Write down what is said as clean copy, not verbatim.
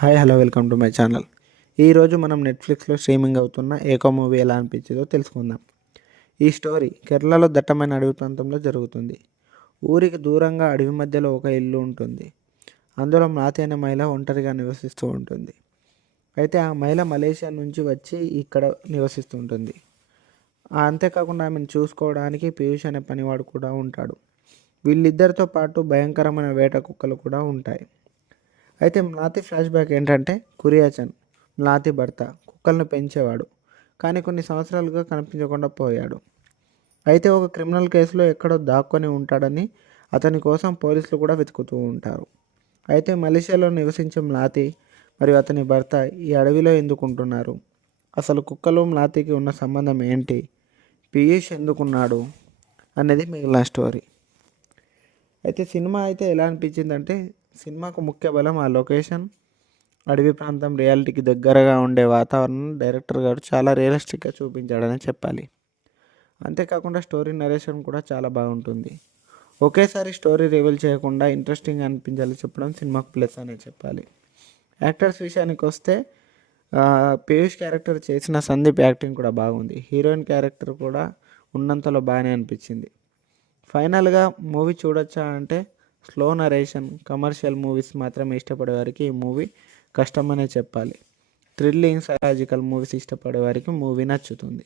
Hi hello welcome to my channel. ఈరోజు మనం నెట్ఫ్లిక్స్లో స్ట్రీమింగ్ అవుతున్న ఏకో మూవీ ఎలా అనిపించిందో తెలుసుకుందాం. ఈ స్టోరీ కేరళలో దట్టమైన అడవి ప్రాంతంలో జరుగుతుంది. ఊరికి దూరంగా అడవి మధ్యలో ఒక ఇల్లు ఉంటుంది. అందులో మ్లాతి అనే మహిళ ఒంటరిగా నివసిస్తూ ఉంటుంది. అయితే ఆ మహిళ మలేషియా నుంచి వచ్చి ఇక్కడ నివసిస్తూ ఉంటుంది. అంతేకాకుండా ఆమెను చూసుకోవడానికి పీయూష్ అనే పనివాడు కూడా ఉంటాడు. వీళ్ళిద్దరితో పాటు భయంకరమైన వేట కుక్కలు కూడా ఉంటాయి. అయితే మ్లాతి ఫ్లాష్ బ్యాక్ ఏంటంటే కురియాచన్ మ్లాతి భర్త కుక్కలను పెంచేవాడు, కానీ కొన్ని సంవత్సరాలుగా కనిపించకుండా పోయాడు. అయితే ఒక క్రిమినల్ కేసులో ఎక్కడో దాక్కొని ఉంటాడని అతని కోసం పోలీసులు కూడా వెతుకుతూ ఉంటారు. అయితే మలేషియాలో నివసించే మ్లాతి మరియు అతని భర్త ఈ అడవిలో ఎందుకు ఉంటున్నారు, అసలు కుక్కలు మ్లాతికి ఉన్న సంబంధం ఏంటి, పీయూష్ ఎందుకున్నాడు అనేది మిగిలిన స్టోరీ. అయితే సినిమా అయితే ఎలా అనిపించిందంటే, సినిమాకు ముఖ్య బలం ఆ లొకేషన్, అడవి ప్రాంతం, రియాలిటీకి దగ్గరగా ఉండే వాతావరణం డైరెక్టర్ గారు చాలా రియలిస్టిక్గా చూపించాడని చెప్పాలి. అంతేకాకుండా స్టోరీ నరేషన్ కూడా చాలా బాగుంటుంది. ఒకేసారి స్టోరీ రివీల్ చేయకుండా ఇంట్రెస్టింగ్ అనిపించాలి చెప్పడం సినిమాకు ప్లస్ అనే చెప్పాలి. యాక్టర్స్ విషయానికి వస్తే పీయూష్ క్యారెక్టర్ చేసిన సందీప్ యాక్టింగ్ కూడా బాగుంది. హీరోయిన్ క్యారెక్టర్ కూడా ఉన్నంతలో బాగానే అనిపించింది. ఫైనల్గా మూవీ చూడొచ్చా అంటే, స్లో నరేషన్, కమర్షియల్ మూవీస్ మాత్రమే ఇష్టపడే వారికి ఈ మూవీ కష్టమనే చెప్పాలి. థ్రిల్లింగ్ సైకలాజికల్ మూవీస్ ఇష్టపడే వారికి మూవీ నచ్చుతుంది.